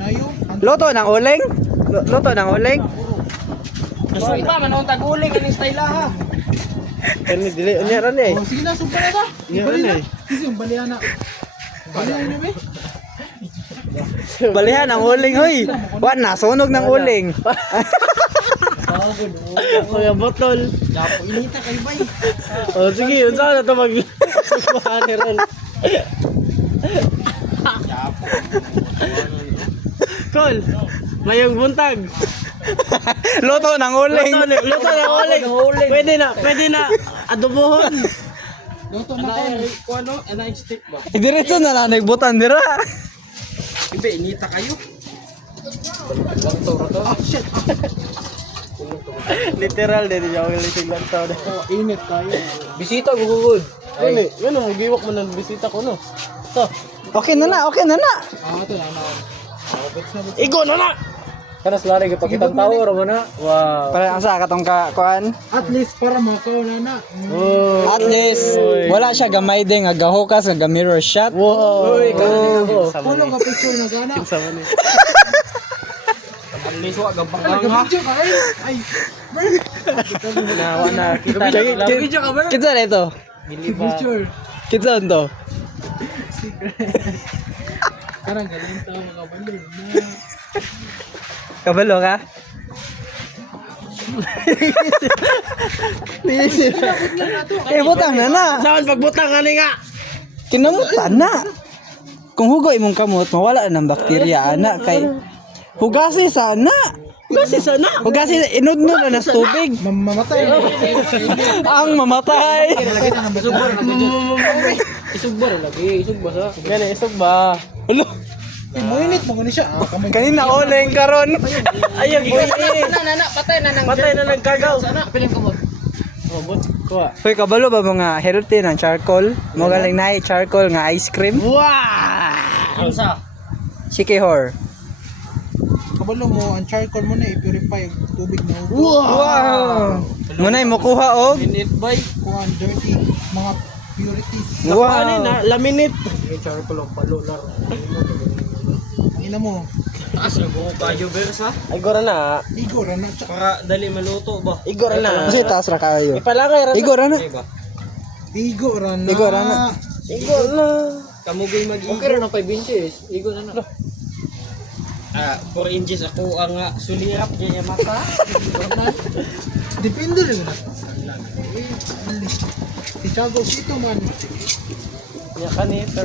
kinayo. Loto ng uling? Loto ng uling? Kasi iba man ang taguling ang style ha. Ano dili unya ron eh. Oh, sige na, sumpa na ka. Yan Ibalik na. eh. Sige, yung balihan na. Balihan na, be. Balihan ang uling hoy. Wa na sunog ng uling. Kuya botol. Dapo, inita kayo ba eh. Oh sige, unsa na to mag ron. Kol, mayong buntag. Loto ng uling. Luto na uling. Pwede na adobohon. Luto na kayo. Kuano, ana stick ba? Diretso na lang nagbutan dira. Ibe inita kayo. Ah, shit. Literal din yung uling lang to. Oh, init tayo. Bisita gugugod. Ay, yun ang giwak mo ng bisita ko no. To. Okay na na, okay na na. Ah, ito na. Bets na, bets. Igo na na. Kanas lari gipakitang tawo ra man na. Wow. Para asa katong kuan. At least para makaw na na. At least wala siya gamay din nga gahukas nga mirror shot. Wow. Uy, kanina ko. Puno ka picture na gana. At least wa gabang Nag-video ka rin. Ay, bro. Nawa na kita. Video ka ba? Kitsa na ito. Picture. Kitsa to. Karang galing to, makabalo na. Kabalo ka? Eh, butang na na. Saan pagbutang ani nga? Kinamutan na. Kung hugo imong kamot, mawala na ng bakterya, ana. Kay hugasi sana. Kasi sana. Hugasi, inudno na nas tubig. Mamatay. Ang mamatay. Nakita ng basura na to dyan. Isugba ra lagi, isugba sa. Gani isugba. Ulo, Eh, muinit mo gani siya. Ah, kamay. kanina uling karon. Ayang boy. Patay na nagkagaw. Sana piling kamot. Oh, bot. Kuha. Hoy, kabalo ba mga healthy ng charcoal? Mo galing na charcoal nga ice cream. Wow! Unsa? Sikihor. Kabalo mo, ang charcoal mo na i-purify ang tubig na ubo. Wow! Munay mo kuha og. Init bay. Kuha ang dirty, mga purities. Wow. Na laminate. Charcoal ang palo lar. Ang ina mo, Taas na buko kayo bersa. Ay gora na. igo ra na. Para dali maluto ba? Igor na. Kasi taas ra kayo. Ipalangay ra. Igor na. Igo ra na. Igo ra na. Igor na. Kamugoy mag-igor. Okay ra na 5 inches. Igor na na. 4 inches ako ang sulirap niya yung mata. Depende rin na. Eh, alis. Si Tiago Sito man. Niya kanito.